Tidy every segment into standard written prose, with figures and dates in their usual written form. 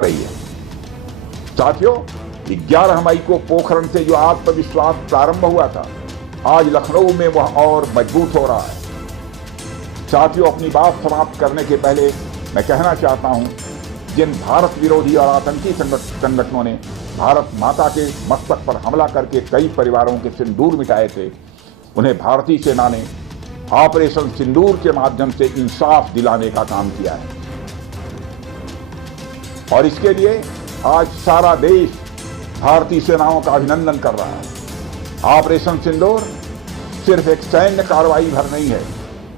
रही है। साथियों, 11 मई को पोखरण से जो आत्मविश्वास प्रारंभ हुआ था, आज लखनऊ में वह और मजबूत हो रहा है। साथियों, अपनी बात समाप्त करने के पहले मैं कहना चाहता हूं, जिन भारत विरोधी और आतंकी संगठनों ने भारत माता के मस्तक पर हमला करके कई परिवारों के सिंदूर मिटाए थे, उन्हें भारतीय सेना ने ऑपरेशन सिंदूर के माध्यम से इंसाफ दिलाने का काम किया है। और इसके लिए आज सारा देश भारतीय सेनाओं का अभिनंदन कर रहा है। ऑपरेशन सिंदूर सिर्फ एक सैन्य कार्रवाई भर नहीं है,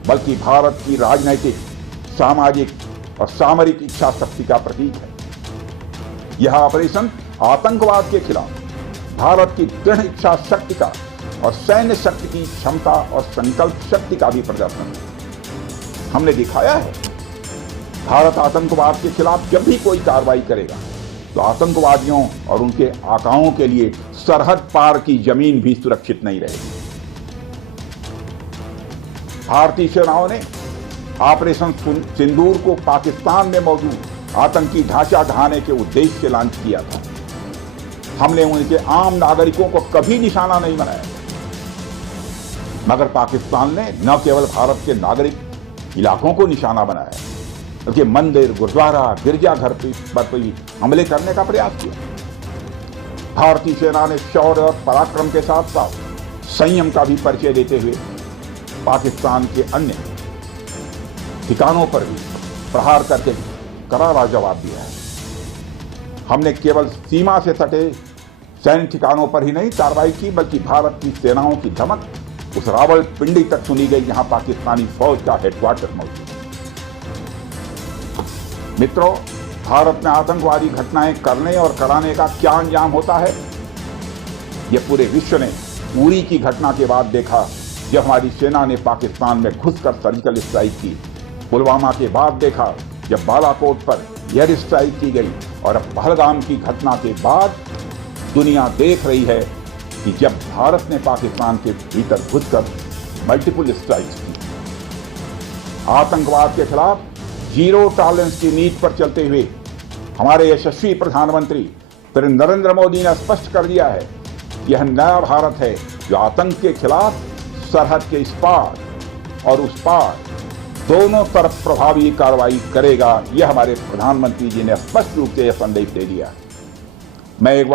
बल्कि भारत की राजनैतिक, सामाजिक और सामरिक इच्छा शक्ति का प्रतीक है। यह ऑपरेशन आतंकवाद के खिलाफ भारत की दृढ़ इच्छा शक्ति का और सैन्य शक्ति की क्षमता और संकल्प शक्ति का भी प्रदर्शन है। हमने दिखाया है, भारत आतंकवाद के खिलाफ जब भी कोई कार्रवाई करेगा तो आतंकवादियों और उनके आकाओं के लिए सरहद पार की जमीन भी सुरक्षित नहीं रहेगी। भारतीय सेनाओं ने ऑपरेशन सिंदूर को पाकिस्तान में मौजूद आतंकी ढांचा ढहाने के उद्देश्य से लॉन्च किया था। हमने उनके आम नागरिकों को कभी निशाना नहीं बनाया, मगर पाकिस्तान ने न केवल भारत के नागरिक इलाकों को निशाना बनाया, बल्कि मंदिर, गुरुद्वारा, गिरजाघर पर भी हमले करने का प्रयास किया। भारतीय सेना ने शौर्य और पराक्रम के साथ साथ संयम का भी परिचय देते हुए पाकिस्तान के अन्य ठिकानों पर भी प्रहार करके करारा जवाब दिया है। हमने केवल सीमा से सटे सैन्य ठिकानों पर ही नहीं कार्रवाई की, बल्कि भारत की सेनाओं की धमक उस रावलपिंडी तक सुनी गई जहां पाकिस्तानी फौज का हेडक्वार्टर मौजूद है। मित्रों, भारत में आतंकवादी घटनाएं करने और कराने का क्या अंजाम होता है, यह पूरे विश्व ने उरी की घटना के बाद देखा, जब हमारी सेना ने पाकिस्तान में घुसकर सर्जिकल स्ट्राइक की। पुलवामा के बाद देखा, जब बालाकोट पर एयर स्ट्राइक की गई, और अब पहलगाम की घटना के बाद दुनिया देख रही है कि जब भारत ने पाकिस्तान के भीतर घुसकर मल्टीपल स्ट्राइक्स की। आतंकवाद के खिलाफ जीरो टॉलरेंस की नीति पर चलते हुए हमारे यशस्वी प्रधानमंत्री नरेंद्र मोदी ने स्पष्ट कर दिया है, यह नया भारत है जो आतंक के खिलाफ सरहद के इस पार और उस पार दोनों तरफ प्रभावी कार्रवाई करेगा। यह हमारे प्रधानमंत्री जी ने स्पष्ट रूप से यह संदेश दे दिया। मैं एक बार